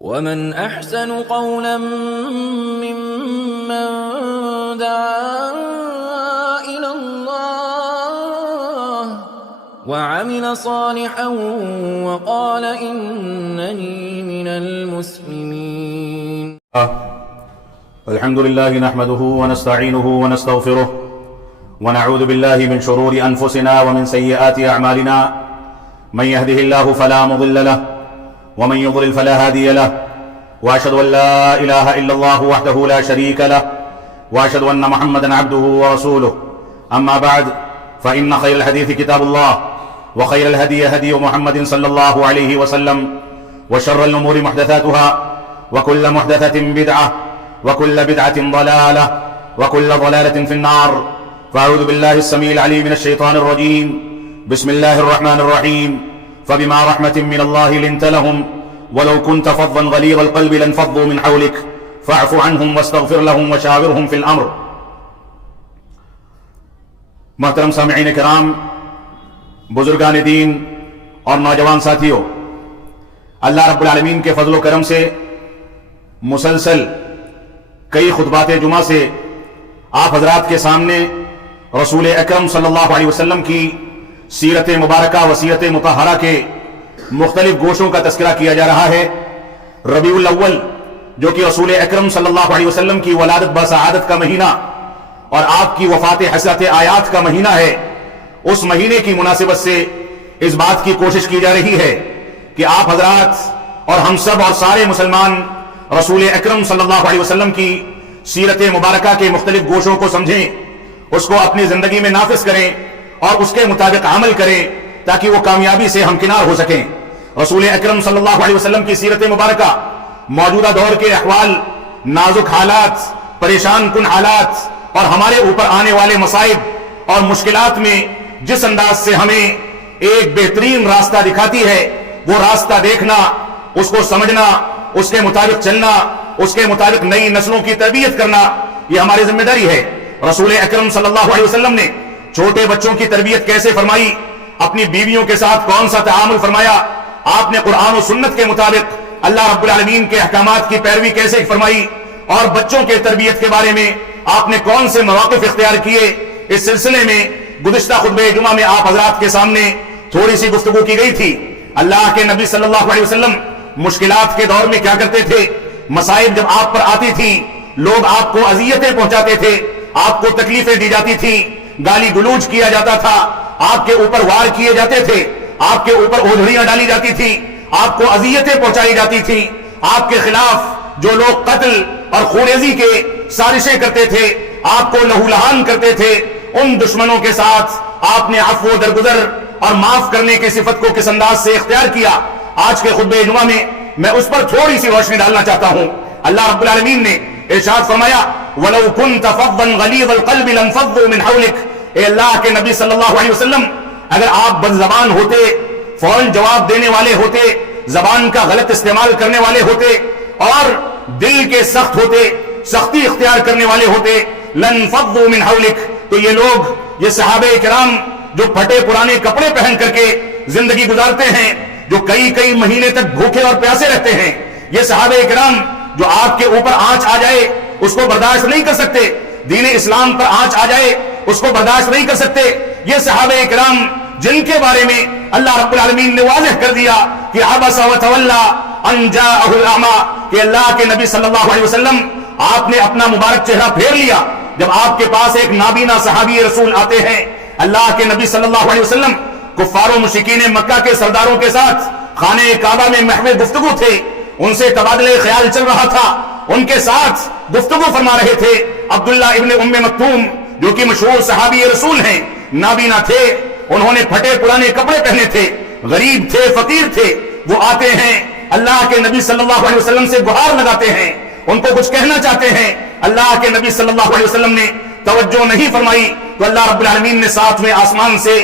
ومن أحسن قولا ممن دعا إلى الله وعمل صالحا وقال إنني من المسلمين. الحمد لله نحمده ونستعينه ونستغفره ونعوذ بالله من شرور أنفسنا ومن سيئات أعمالنا. من يهده الله فلا مضل له ومن يضلل فلا هادي له، وأشهد أن لا إله إلا الله وحده لا شريك له، وأشهد أن محمدا عبده ورسوله. أما بعد، فإن خير الحديث كتاب الله، وخير الهدي هدي محمد صلى الله عليه وسلم، وشر الأمور محدثاتها، وكل محدثة بدعة، وكل بدعة ضلالة، وكل ضلالة في النار. فأعوذ بالله السميع العليم من الشيطان الرجيم. بسم الله الرحمن الرحيم. فبما رحمة من الله لنت لهم ولو كنت فظا غليظ القلب لانفضوا من حولك فاعف عنهم واستغفر لهم وشاورهم في الأمر. محترم سامعین کرام، بزرگان دین اور نوجوان ساتھیوں، اللہ رب العالمین کے فضل و کرم سے مسلسل کئی خطبات جمعہ سے آپ حضرات کے سامنے رسول اکرم صلی اللہ علیہ وسلم کی سیرت مبارکہ و سیرت مطہرہ کے مختلف گوشوں کا تذکرہ کیا جا رہا ہے. ربیع الاول، جو کہ رسول اکرم صلی اللہ علیہ وسلم کی ولادت بسعادت کا مہینہ اور آپ کی وفات حسرت آیات کا مہینہ ہے، اس مہینے کی مناسبت سے اس بات کی کوشش کی جا رہی ہے کہ آپ حضرات اور ہم سب اور سارے مسلمان رسول اکرم صلی اللہ علیہ وسلم کی سیرت مبارکہ کے مختلف گوشوں کو سمجھیں، اس کو اپنی زندگی میں نافذ کریں اور اس کے مطابق عمل کریں تاکہ وہ کامیابی سے ہمکنار ہو سکیں. رسول اکرم صلی اللہ علیہ وسلم کی سیرت مبارکہ موجودہ دور کے احوال، نازک حالات، پریشان کن حالات اور ہمارے اوپر آنے والے مصائب اور مشکلات میں جس انداز سے ہمیں ایک بہترین راستہ دکھاتی ہے، وہ راستہ دیکھنا، اس کو سمجھنا، اس کے مطابق چلنا، اس کے مطابق نئی نسلوں کی تربیت کرنا، یہ ہماری ذمہ داری ہے. رسول اکرم صلی اللہ علیہ وسلم نے چھوٹے بچوں کی تربیت کیسے فرمائی، اپنی بیویوں کے ساتھ کون سا تعامل فرمایا، آپ نے قرآن و سنت کے مطابق اللہ رب العالمین کے احکامات کی پیروی کیسے فرمائی، اور بچوں کے تربیت کے بارے میں آپ نے کون سے مواقف اختیار کیے، اس سلسلے میں گزشتہ خطبہ جمعہ میں آپ حضرات کے سامنے تھوڑی سی گفتگو کی گئی تھی. اللہ کے نبی صلی اللہ علیہ وسلم مشکلات کے دور میں کیا کرتے تھے، مصائب جب آپ پر آتی تھی، لوگ آپ کو اذیتیں پہنچاتے تھے، آپ کو تکلیفیں دی جاتی تھی، گالی گلوچ کیا جاتا تھا، آپ کے اوپر وار کیے جاتے تھے، آپ کے اوپر اوجھڑیاں ڈالی جاتی تھی، آپ کو اذیتیں پہنچائی جاتی تھی، آپ کے خلاف جو لوگ قتل اور خونریزی کے سازشیں کرتے تھے، آپ کو لہو لہان کرتے تھے، ان دشمنوں کے ساتھ آپ نے عفو و درگزر اور معاف کرنے کی صفت کو کس انداز سے اختیار کیا. آج کے خطبہ جمعہ میں اس پر تھوڑی سی روشنی ڈالنا چاہتا ہوں. اللہ رب العالمین نے ارشاد فرمایا، وَلَوْ كُنْتَ فَظًّا غَلِيظَ الْقَلْبِ لَانفَضُّوا مِنْ حَوْلِكَ. اے اللہ کے نبی صلی اللہ علیہ وسلم، اگر آپ بد زبان ہوتے، فوراً جواب دینے والے ہوتے، زبان کا غلط استعمال کرنے والے ہوتے اور دل کے سخت ہوتے، سختی اختیار کرنے والے ہوتے، لَانفَضُّوا مِنْ حَوْلِكَ، تو یہ لوگ، یہ صحابہ کرام جو پھٹے پرانے کپڑے پہن کر کے زندگی گزارتے ہیں، جو کئی مہینے تک بھوکے اور پیاسے رہتے ہیں، یہ صحابہ کرام جو آپ کے اوپر آنچ آ جائے اس کو برداشت نہیں کر سکتے، دین اسلام پر آنچ آ جائے اس کو برداشت نہیں کر سکتے. یہ صحابہ کرام جن کے بارے میں اللہ رب العالمین نے واضح کر دیا کہ عبس وتولی ان جاءہ الاعمی، کہ اللہ کے نبی صلی اللہ علیہ وسلم آپ نے اپنا مبارک چہرہ پھیر لیا جب آپ کے پاس ایک نابینا صحابی رسول آتے ہیں. اللہ کے نبی صلی اللہ علیہ وسلم کفار و مشرکین مکہ کے سرداروں کے ساتھ خانہ کعبہ میں محو گفتگو تھے، ان سے تبادلہ خیال چل رہا تھا، ان کے ساتھ گفتگو فرما رہے تھے. عبداللہ ابن ام مکتوم جو کہ مشہور صحابی رسول ہیں، نابینا تھے، انہوں نے پھٹے پرانے کپڑے پہنے تھے، غریب تھے، فقیر تھے. وہ آتے ہیں اللہ کے نبی صلی اللہ علیہ وسلم سے گہار لگاتے ہیں، ان کو کچھ کہنا چاہتے ہیں. اللہ کے نبی صلی اللہ علیہ وسلم نے توجہ نہیں فرمائی تو اللہ رب العالمین نے ساتھ میں آسمان سے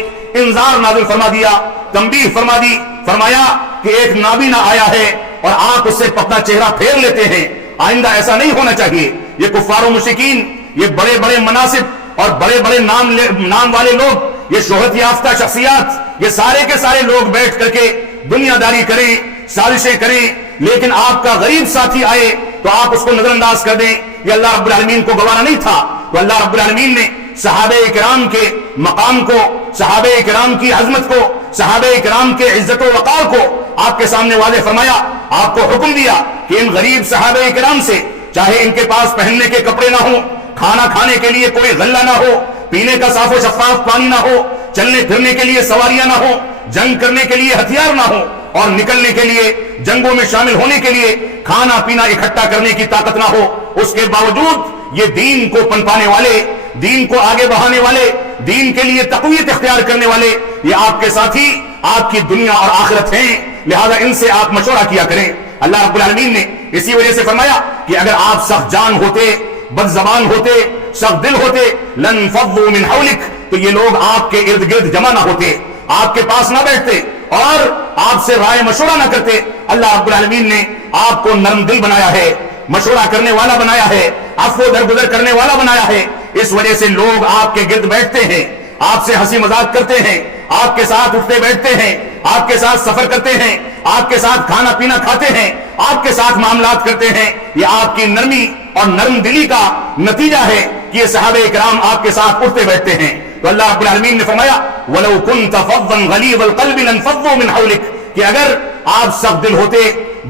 انذار نازل فرما دیا، تنبیہ فرما دی، فرمایا کہ ایک نابینا آیا ہے اور آپ اس سے اپنا چہرہ پھیر لیتے ہیں، آئندہ ایسا نہیں ہونا چاہیے. یہ کفار و مشرکین، یہ بڑے بڑے مناصب اور بڑے بڑے نام والے لوگ، یہ شہرت یافتہ شخصیات، یہ سارے کے سارے لوگ بیٹھ کر کے دنیا داری کریں، سازشیں کریں، لیکن آپ کا غریب ساتھی آئے تو آپ اس کو نظر انداز کر دیں، یہ اللہ رب العالمین کو گوارا نہیں تھا۔ تو اللہ رب العالمین نے صحابہ کرام کے مقام کو، صحابہ کرام کی عظمت کو، صحابہ کرام کے عزت و وقار کو آپ کے سامنے واضح فرمایا، آپ کو حکم دیا کہ ان غریب صحابہ کرام سے، چاہے ان کے پاس پہننے کے کپڑے نہ ہوں، کھانا کھانے کے لیے کوئی غلہ نہ ہو، پینے کا صاف و شفاف پانی نہ ہو، چلنے پھرنے کے لیے سواریاں نہ ہو، جنگ کرنے کے لیے ہتھیار نہ ہو، اور نکلنے کے لیے، جنگوں میں شامل ہونے کے لیے کھانا پینا اکٹھا کرنے کی طاقت نہ ہو، اس کے باوجود یہ دین کو پنپانے والے، دین کو آگے بڑھانے والے، دین کے لیے تقویت اختیار کرنے والے، یہ آپ کے ساتھی، آپ کی دنیا اور آخرت ہیں، لہذا ان سے آپ مشورہ کیا کریں۔ اللہ رب العالمین نے اسی وجہ سے فرمایا کہ اگر آپ سخت جان ہوتے، بد زبان ہوتے، سخت دل ہوتے، لن فضوا من حولک، تو یہ لوگ آپ کے ارد گرد جمع نہ ہوتے، آپ کے پاس نہ بیٹھتے اور آپ سے رائے مشورہ نہ کرتے۔ اللہ رب العالمین نے آپ کو نرم دل بنایا ہے، مشورہ کرنے والا بنایا ہے، عفو درگزر کرنے والا بنایا ہے، اس وجہ سے لوگ آپ کے گرد بیٹھتے ہیں، آپ سے ہنسی مذاق کرتے ہیں، آپ کے ساتھ اٹھتے بیٹھتے ہیں، آپ کے ساتھ سفر کرتے ہیں، آپ کے ساتھ کھانا پینا کھاتے ہیں، آپ کے ساتھ معاملات کرتے ہیں۔ یہ آپ کی نرمی اور نرم دلی کا نتیجہ ہے کہ یہ صحابہ کرام آپ کے ساتھ اٹھتے بیٹھتے ہیں۔ تو اللہ رب العالمین نے فرمایا وَلَوْ كُنْتَ فَضًّا غَلِيظَ الْقَلْبِ لَانفَضُّوا مِنْ حَوْلِكَ، کہ اگر آپ سخت دل ہوتے،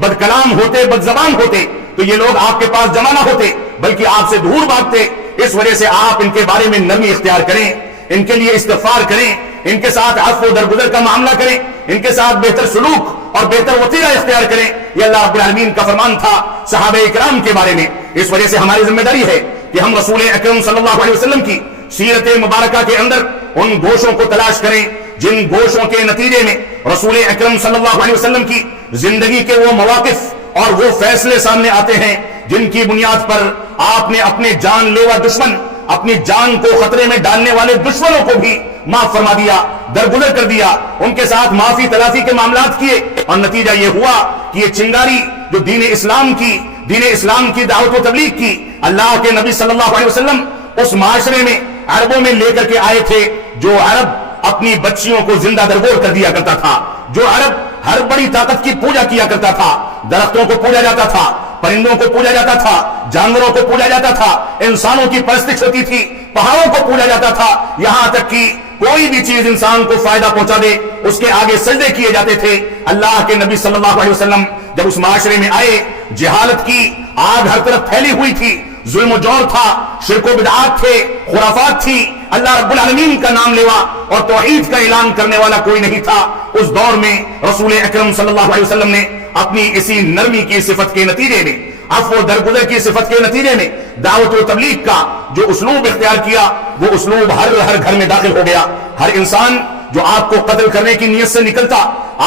بد کلام ہوتے، بد زبان ہوتے تو یہ لوگ آپ کے پاس جمع نہ ہوتے بلکہ آپ سے دور بھاگتے۔ اس وجہ سے آپ ان کے بارے میں نرمی اختیار کریں، ان کے لیے استغفار کریں، ان کے ساتھ عفو درگزر کا معاملہ کریں، ان کے ساتھ بہتر سلوک اور بہتر وتیرہ اختیار کریں۔ یہ اللہ رب العالمین کا فرمان تھا صحابہ کرام کے بارے میں۔ اس وجہ سے ہماری ذمہ داری ہے کہ ہم رسول اکرم صلی اللہ علیہ وسلم کی سیرت مبارکہ کے اندر ان گوشوں کو تلاش کریں جن گوشوں کے نتیجے میں رسول اکرم صلی اللہ علیہ وسلم کی زندگی کے وہ مواقف اور وہ فیصلے سامنے آتے ہیں جن کی بنیاد پر آپ نے اپنے جان لیوا دشمن، اپنی جان کو خطرے میں ڈالنے والے دشمنوں کو بھی معاف فرما دیا، درگزر کر دیا، ان کے ساتھ معافی تلافی کے معاملات کیے، اور نتیجہ یہ ہوا کہ یہ چنگاری جو دین اسلام کی دعوت و تبلیغ کی اللہ کے نبی صلی اللہ علیہ وسلم اس معاشرے میں عربوں میں لے کر کے آئے تھے، جو عرب اپنی بچیوں کو زندہ درگور کر دیا کرتا تھا، جو عرب ہر بڑی طاقت کی پوجا کیا کرتا تھا، درختوں کو پوجا جاتا تھا، پرندوں کو پوجا جاتا تھا، جانوروں کو پوجا جاتا تھا، انسانوں کی پرستش ہوتی تھی، پہاڑوں کو پوجا جاتا تھا، یہاں تک کہ کوئی بھی چیز انسان کو فائدہ پہنچا دے اس کے آگے سجدے کیے جاتے تھے۔ اللہ کے نبی صلی اللہ علیہ وسلم جب اس معاشرے میں آئے، جہالت کی آگ ہر طرف پھیلی ہوئی تھی، ظلم و جور تھا، شرک و بدعات تھے، خرافات تھی، اللہ رب العالمین کا نام لیوا اور توحید کا اعلان کرنے والا کوئی نہیں تھا۔ اس دور میں رسول اکرم صلی اللہ علیہ وسلم نے اپنی اسی نرمی کی صفت کے نتیجے میں، عفو درگزر کی صفت کے نتیجے میں دعوت و تبلیغ کا جو اسلوب اختیار کیا، وہ اسلوب ہر گھر میں داخل ہو گیا۔ ہر انسان جو آپ کو قتل کرنے کی نیت سے نکلتا،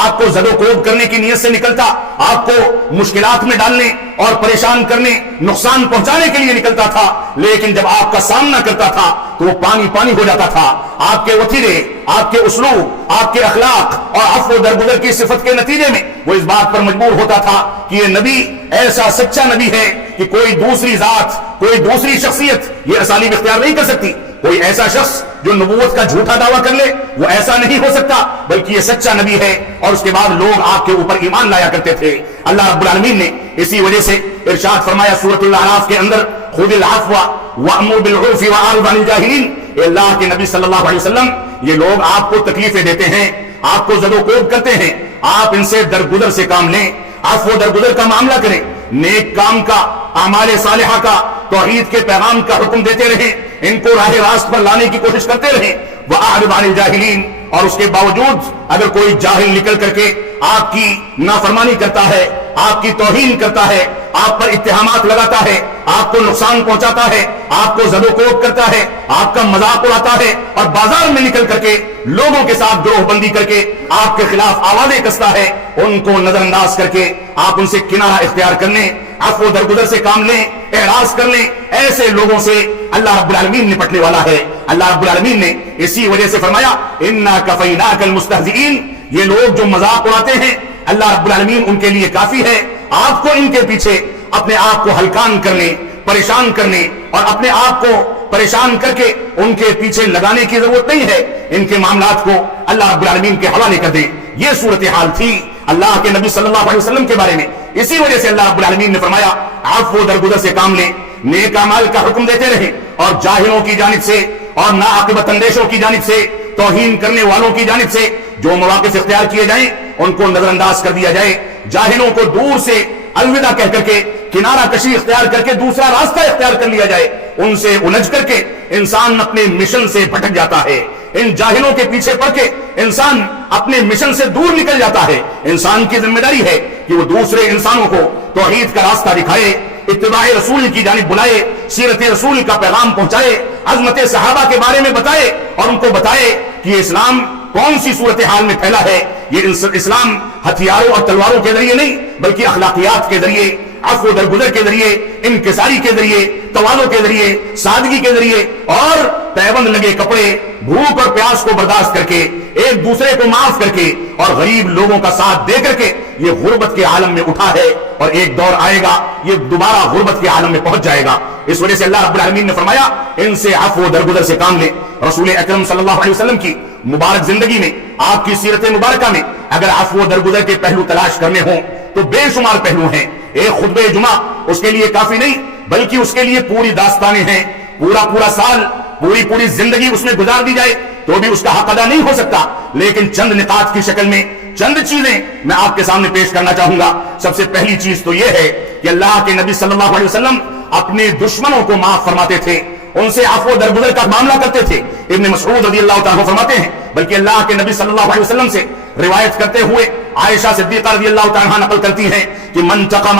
آپ کو زد و کوب کرنے کی نیت سے نکلتا، آپ کو مشکلات میں ڈالنے اور پریشان کرنے، نقصان پہنچانے کے لیے نکلتا تھا، لیکن جب آپ کا سامنا کرتا تھا تو وہ پانی ہو جاتا تھا۔ آپ کے وتیرے، آپ کے اسلوب، آپ کے اخلاق اور عفو درگزر کی صفت کے نتیجے میں وہ اس بات پر مجبور ہوتا تھا کہ یہ نبی ایسا سچا نبی ہے کہ کوئی دوسری ذات، کوئی دوسری شخصیت یہ اسالیب اختیار نہیں کر سکتی۔ کوئی ایسا شخص جو نبوت کا جھوٹا دعویٰ کر لے وہ ایسا نہیں ہو سکتا، بلکہ یہ سچا نبی ہے، اور اس کے بعد لوگ آپ کے اوپر ایمان لایا کرتے تھے۔ اللہ رب العالمین نے اسی وجہ سے ارشاد فرمایا سورۃ الاعراف کے اندر، خذ العفو وامر بالعرف واعرض عن الجاہلین۔ اے اللہ کے نبی صلی اللہ علیہ وسلم، یہ لوگ آپ کو تکلیفیں دیتے ہیں، آپ کو زد و کوب کرتے ہیں، آپ ان سے درگزر سے کام لیں، عفو درگزر کا معاملہ کریں، نیک کام کا، اعمال صالحہ کا، توحید کے پیغام کا حکم دیتے رہیں، ان کو راہ راست پر لانے کی کوشش کرتے رہیں۔ وَأَعْرِضْ عَنِ الْجَاهِلِينَ، اور اس کے باوجود اگر کوئی جاہل نکل کر کے آپ کی نافرمانی کرتا ہے، آپ کی توہین کرتا ہے، آپ پر اتہامات لگاتا ہے، آپ کو نقصان پہنچاتا ہے، آپ کو زد و کوب کرتا ہے، آپ کا مذاق اڑاتا ہے، اور بازار میں نکل کر کے لوگوں کے ساتھ گروہ بندی کر کے آپ کے خلاف آوازیں کستا ہے، ان کو نظر انداز کر کے آپ ان سے کنارہ اختیار کر لیں، عفو درگزر سے کام لیں، اعراض کر لیں۔ ایسے لوگوں سے اللہ رب العالمین نپٹنے والا ہے۔ اللہ رب العالمین نے اسی وجہ سے فرمایا انا کفیناک المستہزئین، یہ لوگ جو مذاق اڑاتے ہیں اللہ رب العالمین ان کے لیے کافی ہے۔ آپ کو ان کے پیچھے اپنے آپ کو ہلکان کرنے، پریشان کرنے اور اپنے آپ کو پریشان کر کے ان کے پیچھے لگانے کی ضرورت نہیں ہے۔ ان کے معاملات کو اللہ رب العالمین کے حوالے کر دیں۔ یہ صورتحال تھی اللہ کے نبی صلی اللہ علیہ وسلم کے بارے میں. اسی وجہ سے اللہ رب العالمین نے فرمایا عفو درگزر سے کام لیں, نیک اعمال کا حکم دیتے رہیں, اور جاہلوں کی جانب سے اور ناعاقبت اندیشوں کی جانب سے, توہین کرنے والوں کی جانب سے جو مواقف اختیار کیے جائیں ان کو نظر انداز کر دیا جائے. جاہلوں کو دور سے الوداع کہہ کر کے, کنارہ کشی اختیار کر کے دوسرا راستہ اختیار کر لیا جائے. ان سے الجھ کر کے انسان اپنے مشن سے بھٹک جاتا ہے. ان جاہلوں کے پیچھے پڑ کے انسان اپنے مشن سے دور نکل جاتا ہے. انسان کی ذمہ داری ہے کہ وہ دوسرے انسانوں کو توحید کا راستہ دکھائے, اتباع رسول کی جانب بلائے, سیرت رسول کا پیغام پہنچائے, عظمت صحابہ کے بارے میں بتائے, اور ان کو بتائے کہ یہ اسلام کون سی صورتحال میں پھیلا ہے. یہ اسلام ہتھیاروں اور تلواروں کے ذریعے نہیں بلکہ اخلاقیات کے ذریعے, عفو درگزر کے ذریعے, انکساری کے ذریعے, تواضع کے ذریعے, سادگی کے ذریعے, اور پیبند لگے کپڑے, بھوک اور پیاس کو برداشت کر کے, ایک دوسرے کو معاف کر کے, اور غریب لوگوں کا ساتھ دے کر کے یہ غربت کے عالم میں اٹھا ہے. اور ایک دور آئے گا یہ دوبارہ غربت کے عالم میں پہنچ جائے گا. اس وجہ سے اللہ رب العالمین نے فرمایا ان سے عفو درگزر سے کام لیں. رسول اکرم صلی اللہ علیہ وسلم کی مبارک زندگی میں, آپ کی سیرت مبارکہ میں اگر عفو درگزر کے پہلو تلاش کرنے ہوں تو بے شمار پہلو ہیں. ایک خطبہ جمعہ اس کے لیے کافی نہیں بلکہ اس کے لیے پوری داستانیں ہیں. پورا سال, پوری زندگی اس میں گزار دی جائے تو بھی اس کا حق ادا نہیں ہو سکتا. لیکن چند نکات کی شکل میں چند چیزیں میں آپ کے سامنے پیش کرنا چاہوں گا. سب سے پہلی چیز تو یہ ہے کہ اللہ کے نبی صلی اللہ علیہ وسلم اپنے دشمنوں کو معاف فرماتے تھے, ان سے عفو درگزر کا معاملہ کرتے تھے. ابن مسعود رضی اللہ تعالیٰ فرماتے ہیں بلکہ اللہ کے نبی صلی اللہ علیہ وسلم سے روایت کرتے ہوئے عائشہ صدیقہ رضی اللہ تعالیٰ نقل کرتی ہیں کہ من تقم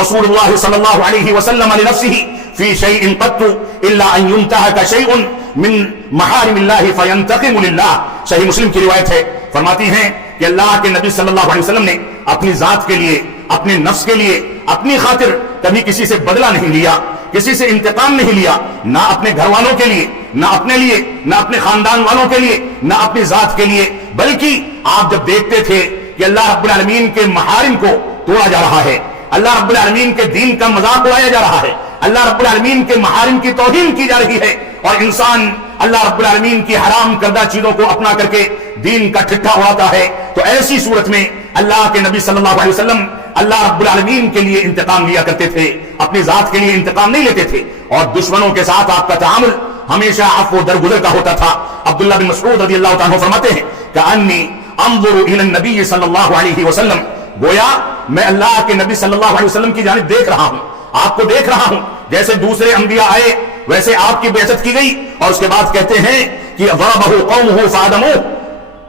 رسول اللہ صلی اللہ علیہ وسلم لنفسه فی شیء قط الا ان ينتهك شیء من محارم اللہ فینتقم للہ. صحیح مسلم کی روایت ہے. فرماتی ہیں کہ اللہ کے نبی صلی اللہ علیہ وسلم نے اپنی ذات کے لیے, اپنے نفس کے لیے, اپنی خاطر کبھی کسی سے بدلہ نہیں لیا, کسی سے انتقام نہیں لیا, نہ اپنے گھر والوں کے لیے, نہ اپنے لیے, نہ اپنے خاندان والوں کے لیے, نہ اپنی ذات کے لیے. بلکہ آپ جب دیکھتے تھے کہ اللہ رب العالمین کے محارم کو توڑا جا رہا ہے, اللہ رب العالمین کے دین کا مذاق اڑایا جا رہا ہے, اللہ رب العالمین کے محارم کی توہین کی جا رہی ہے, اور انسان اللہ رب العالمین کی حرام کردہ چیزوں کو اپنا کر کے دین کا ٹھٹھا اڑاتا ہے, تو ایسی صورت میں اللہ کے نبی صلی اللہ علیہ وسلم اللہ رب العالمین کے لیے انتقام لیا کرتے تھے, اپنی ذات کے لیے انتقام نہیں لیتے تھے. اور دشمنوں کے ساتھ آپ کا تعامل ہمیشہ عفو درگزر کا ہوتا تھا. عبداللہ بن مسعود رضی اللہ تعالیٰ فرماتے ہیں کہ انی انظر الی النبی صلی اللہ علیہ وسلم, گویا میں اللہ کے نبی صلی اللہ علیہ وسلم کی جانب دیکھ رہا ہوں, آپ کو دیکھ رہا ہوں. جیسے دوسرے انبیاء آئے ویسے آپ کی بعثت کی گئی, اور اس کے بعد کہتے ہیں کہ ضربہ قومہ فآدموہ,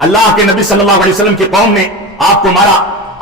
اللہ کے نبی صلی اللہ علیہ وسلم کی قوم نے آپ کو مارا,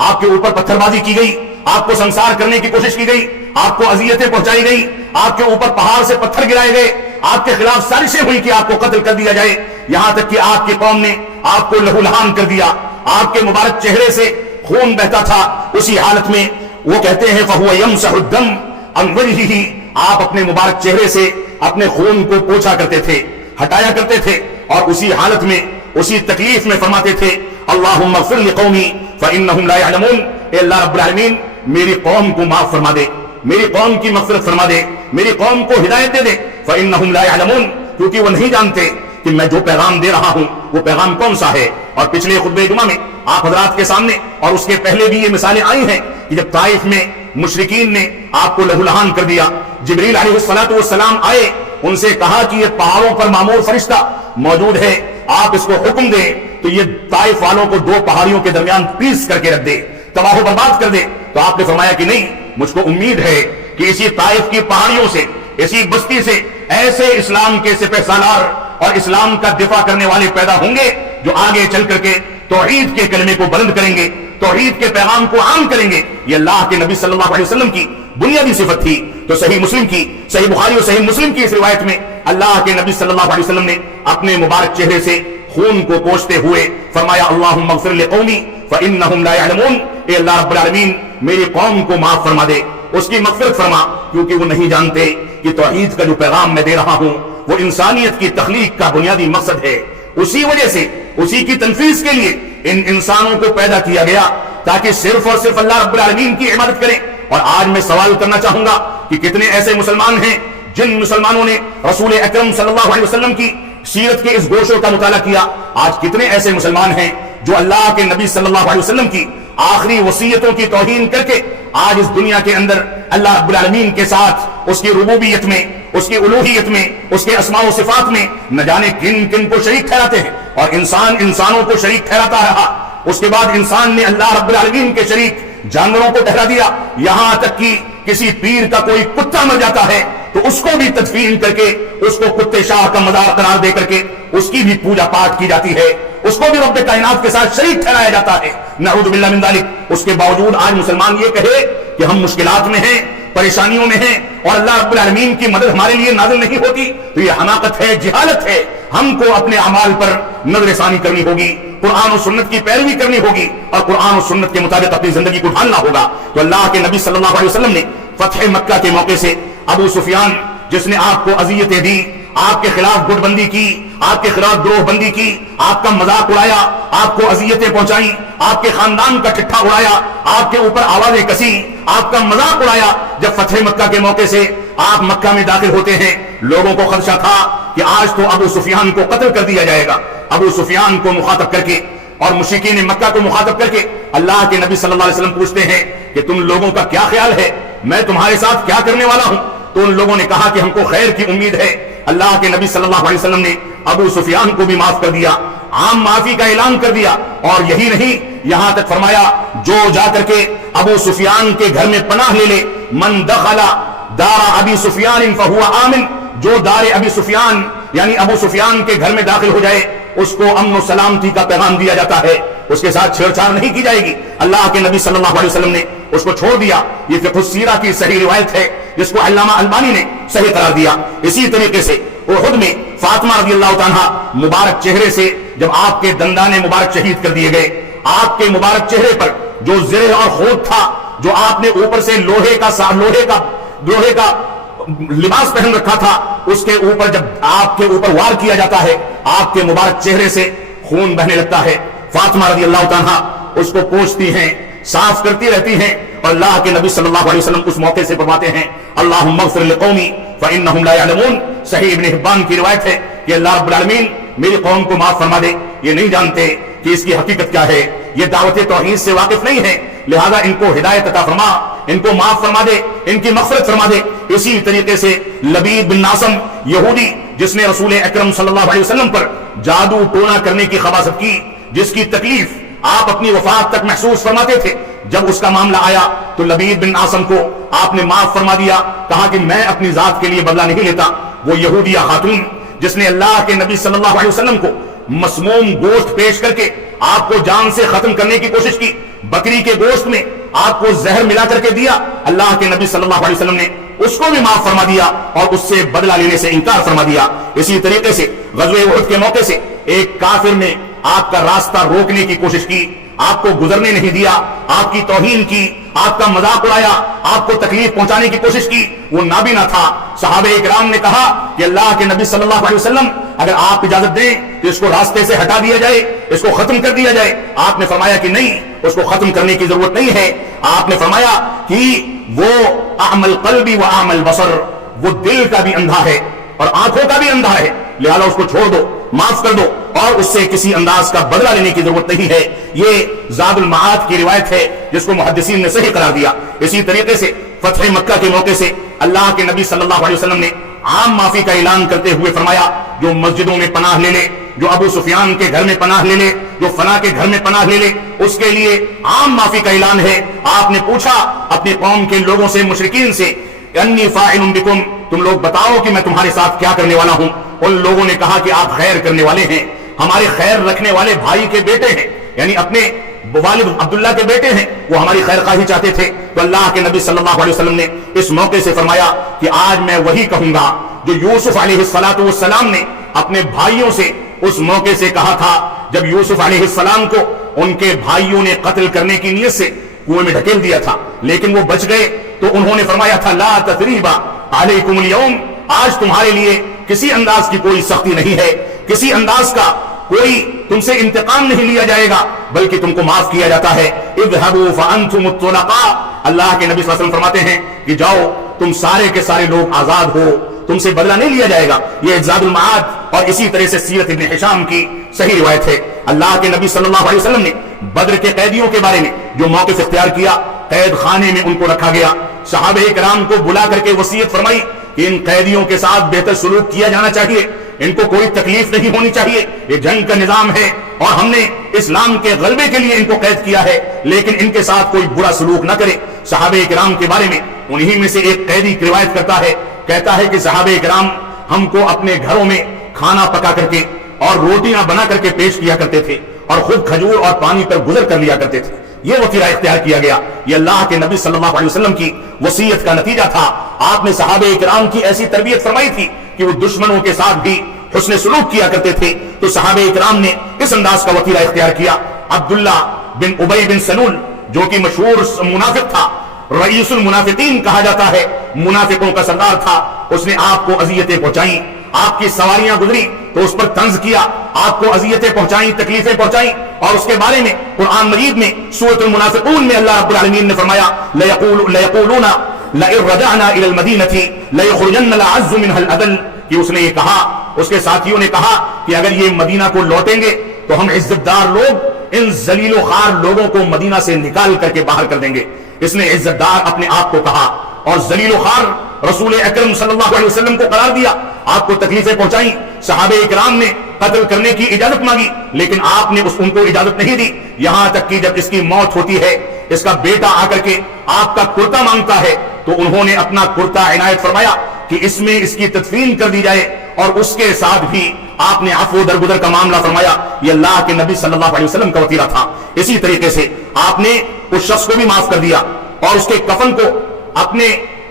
آپ کے اوپر پتھر بازی کی گئی, آپ کو سنسار کرنے کی کوشش کی گئی, آپ کو اذیتیں پہنچائی گئی, آپ کے اوپر پہاڑ سے پتھر گرائے گئے, آپ کے خلاف سازشیں ہوئی کہ آپ کو قتل کر دیا جائے, یہاں تک کہ آپ کی قوم نے آپ کو لہو لہان کر دیا, آپ کے مبارک چہرے سے خون بہتا تھا. اسی حالت میں وہ کہتے ہیں فَهُوَ يَمْسَحُ الدَّمْ عَنْ وَجْهِهِ, آپ اپنے مبارک چہرے سے اپنے خون کو پوچھا کرتے تھے, ہٹایا کرتے تھے, اور اسی حالت میں اسی تکلیف میں فرماتے تھے اللہم اغفر لقومی فإنہم لا يعلمون, اے اللہ رب العالمین میری قوم کو معاف فرما دے, میری قوم کی مغفرت فرما دے, میری قوم کو ہدایت دے دے. فإنہم لا يعلمون, کیونکہ وہ نہیں جانتے کہ میں جو پیغام دے رہا ہوں وہ پیغام کون سا ہے. اور پچھلے خطبہ جمعہ میں آپ حضرات کے سامنے اور اس کے پہلے بھی یہ مثالیں آئی ہیں کہ جب طائف میں مشرکین نے آپ کو لہو لہان کر دیا, جبریل علیہ السلام آئے, ان سے کہا کہ یہ پہاڑوں پر معمور فرشتہ موجود ہے, آپ اس کو حکم دیں تو یہ طائف والوں کو دو پہاڑیوں کے درمیان پیس کر کے رکھ دے, تباہ و برباد کر دے. تو آپ نے فرمایا کہ نہیں, مجھ کو امید ہے کہ اسی طائف کی پہاڑیوں سے, اسی بستی سے ایسے اسلام کے سپہ سالار اور اسلام کا دفاع کرنے والے پیدا ہوں گے جو آگے چل کر کے توحید کے کلمے کو بلند کریں گے, توحید کے پیغام کو عام کریں گے. یہ اللہ کے نبی صلی اللہ علیہ وسلم کی بنیادی صفت تھی. تو صحیح مسلم کی, صحیح بخاری اور صحیح مسلم کی اس روایت میں اللہ کے نبی صلی اللہ علیہ وسلم نے اپنے مبارک چہرے سے خون کو پوچھتے ہوئے فرمایا اللہم اغفر لقومی فإنہم لا يعلمون, اے اللہ رب العالمین میری قوم کو معاف فرما دے, اس کی مغفرت فرما, کیونکہ وہ نہیں جانتے کہ توحید کا جو پیغام میں دے رہا ہوں وہ انسانیت کی تخلیق کا بنیادی مقصد ہے. اسی وجہ سے اسی کی تنفیذ کے لیے ان انسانوں کو پیدا کیا گیا تاکہ صرف اور صرف اللہ رب العالمین کی عبادت کریں. اور آج میں سوال کرنا چاہوں گا کہ کتنے ایسے مسلمان ہیں جن مسلمانوں نے رسول اکرم صلی اللہ علیہ وسلم کی سیرت کے اس گوشوں کا مطالعہ کیا. آج کتنے ایسے مسلمان ہیں جو اللہ کے نبی صلی اللہ علیہ وسلم کی آخری وصیتوں کی توہین کر کے آج اس دنیا کے اندر اللہ رب العالمین کے ساتھ اس کی ربوبیت میں، اس کی الوہیت میں، اس کے اسماء و صفات میں نہ جانے کن کن کو شریک ٹھہراتے ہیں، اور انسان انسانوں کو شریک ٹھہراتا رہا۔ اس کے بعد انسان نے اللہ رب العالمین کے شریک جانوروں کو ٹھہرا دیا، یہاں تک کہ کسی پیر کا کوئی کتا مر جاتا ہے تو اس کو بھی تدفین کر کے، اس کو کتے شاہ کا مزار قرار دے کر کے اس کی بھی پوجا پاٹ کی جاتی ہے، اس کو بھی رب کائنات کے ساتھ شریک ٹھہرایا جاتا ہے، نعوذ باللہ من ذالک۔ اس کے باوجود آج مسلمان یہ کہے کہ ہم مشکلات میں ہیں، پریشانیوں میں ہیں، اور اللہ رب العالمین کی مدد ہمارے لیے نازل نہیں ہوتی، تو یہ حماقت ہے، جہالت ہے۔ ہم کو اپنے اعمال پر نظر ثانی کرنی ہوگی، قرآن و سنت کی پیروی کرنی ہوگی، اور قرآن و سنت کے مطابق اپنی زندگی کو ڈھالنا ہوگا۔ تو اللہ کے نبی صلی اللہ علیہ وسلم نے فتح مکہ کے موقع سے ابو سفیان جس نے آپ کو اذیتیں دی، آپ کے خلاف گٹ بندی کی، آپ کے خلاف گروہ بندی کی، آپ کا مذاق اڑایا، آپ کو اذیتیں پہنچائیں، آپ کے خاندان کا ٹھٹھا اڑایا، آپ کے اوپر آوازیں کسی، آپ کا مذاق اڑایا۔ جب فتح مکہ کے موقع سے آپ مکہ میں داخل ہوتے ہیں، لوگوں کو خدشہ تھا کہ آج تو ابو سفیان کو قتل کر دیا جائے گا۔ ابو سفیان کو مخاطب کر کے اور مشرکین مکہ کو مخاطب کر کے اللہ کے نبی صلی اللہ علیہ وسلم پوچھتے ہیں کہ تم لوگوں کا کیا خیال ہے، میں تمہارے ساتھ کیا کرنے والا ہوں؟ تو ان لوگوں نے کہا کہ ہم کو خیر کی امید ہے۔ اللہ کے نبی صلی اللہ علیہ وسلم نے ابو سفیان کو بھی معاف کر دیا، عام معافی کا اعلان کر دیا، اور یہی نہیں، یہاں تک فرمایا جو جا کر کے ابو سفیان کے گھر میں پناہ لے لے، من دخل دار ابی سفیان فہو آمن، جو دار ابی سفیان یعنی ابو سفیان کے گھر میں داخل ہو جائے اس کو امن و سلامتی کا پیغام دیا جاتا ہے، اس کے ساتھ چھیڑ چھاڑ نہیں کی جائے گی۔ اللہ کے نبی صلی اللہ علیہ وسلم نے اس کو چھوڑ دیا۔ یہ فقہ السیرہ کی صحیح روایت ہے جس کو علامہ البانی نے صحیح قرار دیا۔ اسی طریقے سے احد میں فاطمہ رضی اللہ تعالیٰ مبارک چہرے سے جب آپ کے دندان مبارک شہید کر دیے گئے، آپ کے مبارک چہرے پر جو زرہ اور خود تھا، جو آپ نے اوپر سے لوہے کا لباس پہن رکھا تھا، اس کے اوپر جب آپ کے اوپر وار کیا جاتا ہے آپ کے مبارک چہرے سے خون بہنے لگتا ہے۔ فاطمہ رضی اللہ تعالیٰ اس کو پوچھتی ہیں، صاف کرتی رہتی ہیں، اور اللہ کے نبی صلی اللہ علیہ وسلم اس موقع سے فرماتے ہیں اللہم اغفر لقومی فانہم لا یعلمون۔ صحیح ابن حبان کی روایت ہے کہ اللہ رب العالمین میری قوم کو معاف فرما دے، یہ نہیں جانتے کہ اس کی حقیقت کیا ہے، یہ دعوت توحید سے واقف نہیں ہے، لہذا ان کو ہدایت عطا فرما، ان کو معاف فرما دے، ان کی مغفرت فرما دے۔ اسی طریقے سے لبید بن ناسم یہودی جس نے رسول اکرم صلی اللہ علیہ وسلم پر جادو ٹونا کرنے کی خباثت کی، جس کی تکلیف آپ اپنی وفات تک محسوس فرماتے تھے، جب اس کا معاملہ آیا تو لبید بن ناسم کو آپ نے معاف فرما دیا، کہا کہ میں اپنی ذات کے لیے بدلہ نہیں لیتا۔ وہ یہودیہ خاتون جس نے اللہ کے نبی صلی اللہ علیہ وسلم کو مسموم گوشت پیش کر کے آپ کو جان سے ختم کرنے کی کوشش کی، بکری کے گوشت میں آپ کو زہر ملا کر کے دیا، اللہ کے نبی صلی اللہ علیہ وسلم نے اس کو بھی معاف فرما دیا اور اس سے بدلہ لینے سے انکار فرما دیا۔ اسی طریقے سے غزوہ احد کے موقع سے ایک کافر نے آپ کا راستہ روکنے کی کوشش کی، آپ کو گزرنے نہیں دیا، آپ کی توہین کی، آپ کا مذاق اڑایا، آپ کو تکلیف پہنچانے کی کوشش کی، وہ نابینا تھا۔ صحابہ اکرام نے کہا کہ اللہ کے نبی صلی اللہ علیہ وسلم اگر آپ اجازت دیں تو اس کو راستے سے ہٹا دیا جائے، اس کو ختم کر دیا جائے۔ آپ نے فرمایا کہ نہیں، اس کو ختم کرنے کی ضرورت نہیں ہے۔ آپ نے فرمایا کہ وہ اعمی القلب و اعمی البصر، وہ دل کا بھی اندھا ہے اور آنکھوں کا بھی اندھا ہے، لہذا اس کو چھوڑ دو، معاف کر دو، اور اس سے کسی انداز کا بدلہ لینے کی ضرورت نہیں ہے۔ یہ زاد المعاد کی روایت ہے جس کو محدثین نے صحیح قرار دیا۔ اسی طریقے سے فتح مکہ کے موقع سے اللہ کے نبی صلی اللہ علیہ وسلم نے عام معافی کا اعلان کرتے ہوئے فرمایا جو مسجدوں میں پناہ لے لے، جو ابو سفیان کے گھر میں پناہ لے لے، جو فلاں کے گھر میں پناہ لے لے، اس کے لیے عام معافی کا اعلان ہے۔ آپ نے پوچھا اپنی قوم کے لوگوں سے، مشرکین سے، انی فاعل بکم، تم لوگ بتاؤ کہ میں تمہارے ساتھ کیا کرنے والا ہوں۔ ان لوگوں نے کہا کہ آپ خیر کرنے والے ہیں، ہمارے خیر رکھنے والے بھائی کے بیٹے ہیں، یعنی اپنے والد عبداللہ کے بیٹے ہیں، وہ ہماری خیر خواہی چاہتے تھے۔ تو اللہ کے نبی صلی اللہ علیہ وسلم نے اس موقع سے فرمایا کہ آج میں وہی کہوں گا جو یوسف علیہ السلام نے اپنے بھائیوں سے اس موقع سے کہا تھا جب یوسف علیہ السلام کو ان کے بھائیوں نے قتل کرنے کی نیت سے کنویں میں ڈھکیل دیا تھا، لیکن وہ بچ گئے۔ تو انہوں نے فرمایا تھا لا تثریب علیکم اليوم، آج تمہارے لیے کسی انداز کی کوئی سختی نہیں ہے، کسی انداز کا کوئی تم سے انتقام نہیں لیا جائے گا، بلکہ تم کو معاف کیا جاتا ہے۔ اذهبوا فانتم الطلقاء، اللہ کے نبی صلی اللہ علیہ وسلم فرماتے ہیں کہ جاؤ تم سارے کے سارے لوگ آزاد ہو، تم سے بدلہ نہیں لیا جائے گا۔ یہ زاد المعاد اور اسی طرح سے سیرت ابن ہشام کی صحیح روایت ہے، اللہ کے نبی صلی اللہ علیہ وسلم نے بدر کے قیدیوں کے بارے میں جو موقف اختیار کیا، قید خانے میں ان کو رکھا گیا، صحابہ کرام کو بلا کر کے وصیت فرمائی کہ ان قیدیوں کے ساتھ بہتر سلوک کیا جانا چاہیے، ان کو کوئی تکلیف نہیں ہونی چاہیے، یہ جنگ کا نظام ہے اور ہم نے اسلام کے غلبے کے لیے ان کو قید کیا ہے، لیکن ان کے ساتھ کوئی برا سلوک نہ کرے۔ صحابہ کرام کے بارے میں انہی میں سے ایک قیدی روایت کرتا ہے، کہتا ہے کہ صحابہ کرام ہم کو اپنے گھروں میں کھانا پکا کر کے اور روٹیاں بنا کر کے پیش کیا کرتے تھے اور خود کھجور اور پانی پر گزر کر لیا کرتے تھے۔ یہ وطیرہ اختیار کیا گیا، یہ اللہ کے نبی صلی اللہ علیہ وسلم کی وصیت کا نتیجہ تھا۔ آپ نے صحابہ کرام کی ایسی تربیت فرمائی تھی کہ وہ دشمنوں کے ساتھ بھی حسن سلوک کیا کرتے تھے، تو صحابہ کرام نے اس انداز کا وطیرہ اختیار کیا۔ عبداللہ بن ابی بن سلول جو کہ مشہور منافق تھا، رئیس المنافقین کہا جاتا ہے، منافقوں کا سردار تھا، اس نے آپ کو اذیتیں پہنچائیں، آپ کی سواریاں گزری تو اس پر طنز کیا، آپ کو اذیتیں پہنچائیں، تکلیفیں پہنچائیں، اور اس کے بارے میں قرآن مجید میں سورۃ المنافقون میں اللہ رب العالمین نے فرمایا لَيَقُولُونَ لَئِن رَجَعْنَا إِلَى الْمَدِينَةِ لَيَخْرُجَنَّ الْأَعَزُّ مِنْهَا الْأَذَلُّ، کہ اس نے یہ کہا، اس کے ساتھیوں نے کہا کہ اگر یہ مدینہ کو لوٹیں گے تو ہم عزت دار لوگ ان ذلیل و خوار لوگوں کو مدینہ سے نکال کر کے باہر کر دیں گے۔ اس نے عزت دار اپنے آپ کو کہا اور ذلیل و خوار رسول اکرم صلی اللہ علیہ وسلم کو قرار دیا، آپ کو تکلیفیں پہنچائیں، صحابہ اکرام نے قتل کرنے کی اجازت مانگی لیکن آپ نے ان کو اجازت نہیں دی، یہاں تک کہ جب اس کی موت ہوتی ہے، اس کا بیٹا آ کر کے آپ کا کرتا مانگتا ہے تو انہوں نے اپنا کرتا عنایت فرمایا کہ اس میں اس کی تدفین کر دی جائے، اور اس کے ساتھ بھی آپ نے عفو درگزر کا معاملہ فرمایا۔ یہ اللہ کے نبی صلی اللہ علیہ وسلم کا وطیرہ تھا۔ اسی طریقے سے آپ نے اس شخص کو بھی معاف کر دیا اور اس کے کفن کو اپنے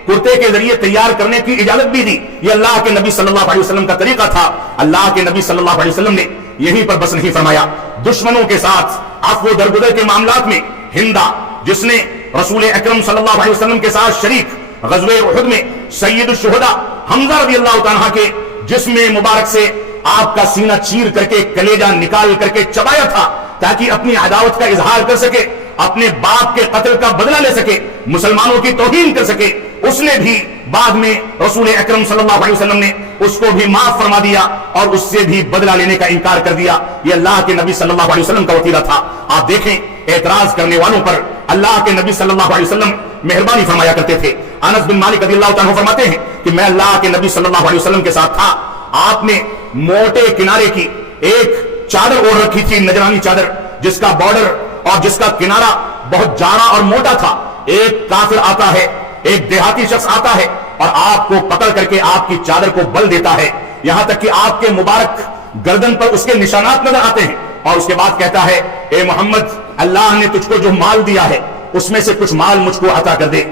کرتے کے ذریعے تیار کرنے کی اجازت بھی دی۔ یہ اللہ کے نبی صلی اللہ علیہ وسلم کا طریقہ تھا۔ اللہ کے نبی صلی اللہ علیہ وسلم نے یہیں پر بس نہیں فرمایا، دشمنوں کے ساتھ عفو درگزر کے معاملات میں ہندا جس نے رسول اکرم صلی اللہ علیہ وسلم کے ساتھ شریک غزوہ احد میں سید الشہداء حمزہ رضی اللہ عنہ کے جسم مبارک سے آپ کا سینہ چیر کر کے کلیجہ نکال کر کے چبایا تھا تاکہ اپنی عداوت کا اظہار کر سکے، اپنے باپ کے قتل کا بدلہ لے سکے، مسلمانوں کی توہین کر سکے، اس نے بھی بعد میں رسول اکرم صلی اللہ علیہ وسلم نے اس کو بھی معاف فرما دیا اور اس سے بھی بدلہ لینے کا انکار کر دیا۔ یہ اللہ کے نبی صلی اللہ علیہ وسلم کا وطیرہ تھا۔ آپ دیکھیں اعتراض کرنے والوں پر اللہ کے نبی صلی اللہ علیہ وسلم مہربانی فرمایا کرتے تھے۔ انس بن مالک رضی اللہ عنہ فرماتے ہیں کہ میں اللہ کے نبی صلی اللہ علیہ وسلم کے ساتھ تھا، آپ نے موٹے کنارے کی ایک چادر اوڑھ رکھی تھی، نجرانی چادر، جس کا بارڈر اور جس کا کنارہ بہت جاڑا اور موٹا تھا۔ ایک کافر آتا ہے، ایک دیہاتی شخص آتا ہے اور آپ کو پکڑ کر کے آپ کی چادر کو بل دیتا ہے، یہاں تک کہ آپ کے مبارک گردن پر اس کے نشانات نظر آتے ہیں، اور اس کے بعد کہتا ہے اے محمد، اللہ نے تجھ کو جو مال دیا ہے اس میں سے کچھ مال مجھ کو عطا کر دے۔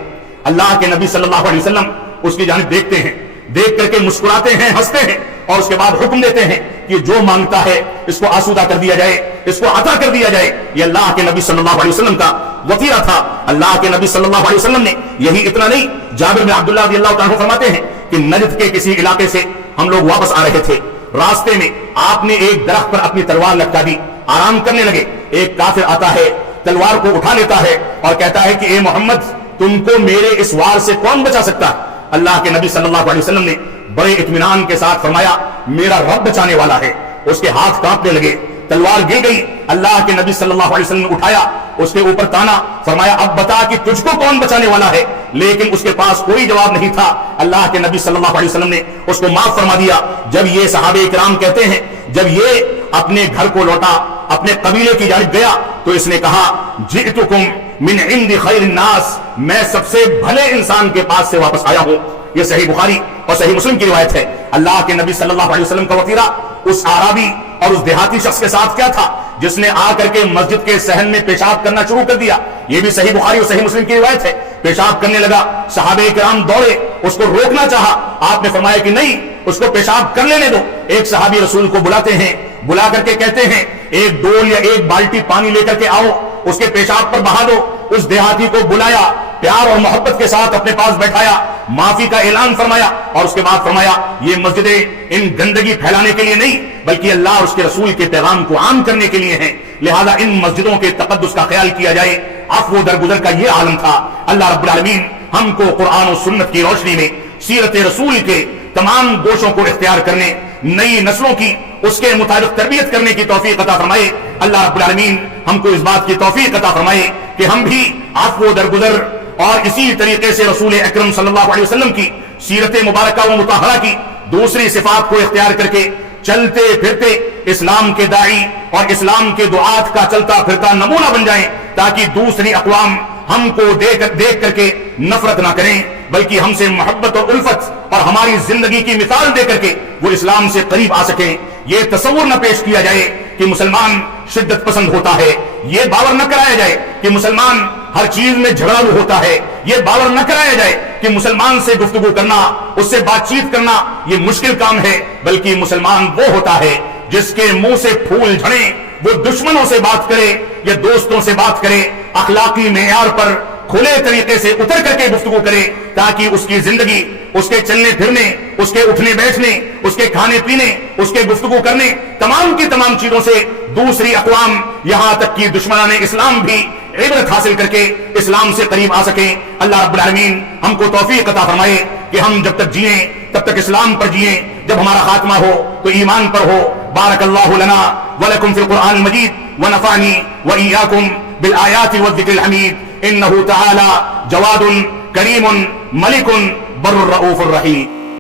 اللہ کے نبی صلی اللہ علیہ وسلم اس کی جانب دیکھتے ہیں، دیکھ کر کے مسکراتے ہیں، ہنستے ہیں، اور اس کے بعد حکم دیتے ہیں کہ جو مانگتا ہے اس کو آسودہ کر دیا جائے، اس کو عطا کر دیا جائے۔ یہ اللہ کے نبی صلی اللہ علیہ وسلم کا وطیرہ تھا۔ اللہ کے نبی صلی اللہ علیہ وسلم نے یہی اتنا نہیں، جابر بن عبداللہ رضی اللہ عنہ فرماتے ہیں کہ نجد کے کسی علاقے سے ہم لوگ واپس آ رہے تھے، راستے میں آپ نے ایک درخت پر اپنی تلوار لٹکا دی، آرام کرنے لگے، ایک کافر آتا ہے، تلوار کو اٹھا لیتا ہے اور کہتا ہے کہ اے محمد، تم کو میرے اس وار سے کون بچا سکتا ہے؟ اللہ کے نبی صلی اللہ علیہ وسلم نے بڑے اطمینان کے ساتھ فرمایا میرا رب بچانے والا ہے۔ اس کے ہاتھ کانپنے لگے، تلوار گر گئی، اللہ کے نبی صلی اللہ علیہ وسلم نے اٹھایا، اس کے اوپر تانا، فرمایا اب بتا کہ تجھ کو کون بچانے والا ہے، لیکن اس کے پاس کوئی جواب نہیں تھا۔ اللہ کے نبی صلی اللہ علیہ وسلم نے اس کو معاف فرما دیا۔ جب یہ صحابہ کرام کہتے ہیں جب یہ اپنے گھر کو لوٹا، اپنے قبیلے کی جانب گیا، تو اس نے کہا جئتکم من عند خیر الناس، میں سب سے بھلے انسان کے پاس سے واپس آیا ہوں۔ یہ صحیح بخاری اور صحیح مسلم کی روایت ہے۔ اللہ کے نبی صلی اللہ علیہ وسلم کا وطیرہ اس اعرابی اور اس دیہاتی شخص کے ساتھ کیا تھا جس نے آ کر کے مسجد کے صحن میں پیشاب کرنا شروع کر دیا؟ یہ بھی صحیح بخاری اور صحیح مسلم کی روایت ہے۔ پیشاب کرنے لگا، صحابہ کرام دوڑے، اس کو روکنا چاہا، آپ نے فرمایا کہ نہیں، اس کو پیشاب کر لینے دو۔ ایک صحابی رسول کو بلاتے ہیں، بلا کر کے کہتے ہیں ایک ڈول یا ایک بالٹی پانی لے کر کے آؤ، اس کے پیشاب پر بہا دو۔ اس دیہاتی کو بلایا، پیار اور محبت کے ساتھ اپنے پاس بیٹھایا، معافی کا اعلان فرمایا، اور اس کے بعد فرمایا یہ مسجدیں ان گندگی پھیلانے کے لیے نہیں بلکہ اللہ اور اس کے رسول کے پیغام کو عام کرنے کے لیے ہیں، لہذا ان مسجدوں کے تقدس کا خیال کیا جائے۔ عفو درگزر کا یہ عالم تھا۔ اللہ رب العالمین ہم کو قرآن و سنت کی روشنی میں سیرت رسول کے تمام گوشوں کو اختیار کرنے، نئی نسلوں کی اس کے مطابق تربیت کرنے کی توفیق عطا فرمائے۔ اللہ رب العالمین ہم کو اس بات کی توفیق عطا فرمائے کہ ہم بھی عفو و درگزر اور اسی طریقے سے رسول اکرم صلی اللہ علیہ وسلم کی سیرت مبارکہ و مطہرہ کی دوسری صفات کو اختیار کر کے چلتے پھرتے اسلام کے داعی اور اسلام کے دعات کا چلتا پھرتا نمونہ بن جائیں، تاکہ دوسری اقوام ہم کو دیکھ کر کے نفرت نہ کریں، بلکہ ہم سے محبت اور الفت اور ہماری زندگی کی مثال دے کر کے وہ اسلام سے قریب آ سکیں۔ یہ تصور نہ پیش کیا جائے کہ مسلمان شدت پسند ہوتا ہے، یہ باور نہ کرایا جائے کہ مسلمان ہر چیز میں جھگڑالو ہوتا ہے، یہ باور نہ کرایا جائے کہ مسلمان سے گفتگو کرنا، اس سے بات چیت کرنا یہ مشکل کام ہے، بلکہ مسلمان وہ ہوتا ہے جس کے منہ سے پھول جھڑیں، وہ دشمنوں سے بات کرے یا دوستوں سے بات کرے، اخلاقی معیار پر کھلے طریقے سے اتر کر کے گفتگو کرے، تاکہ اس کی زندگی، اس کے چلنے پھرنے، اس کے اٹھنے بیٹھنے، اس کے کھانے پینے، اس کے گفتگو کرنے، تمام کی تمام چیزوں سے دوسری اقوام یہاں تک کہ دشمنان اسلام بھی عبرت حاصل کر کے اسلام سے قریب آ سکیں۔ اللہ رب العالمین ہم کو توفیق عطا فرمائے کہ ہم جب تک جئیں تب تک اسلام پر جئیں، جب ہمارا خاتمہ ہو تو ایمان پر ہو۔ بارک اللہ لنا ولکم فی القرآن المجید ونفعنی وإیاکم بالآیات والذکر الحمید، انہ تعالی جواد کریم ملک بر الرؤوف الرحیم۔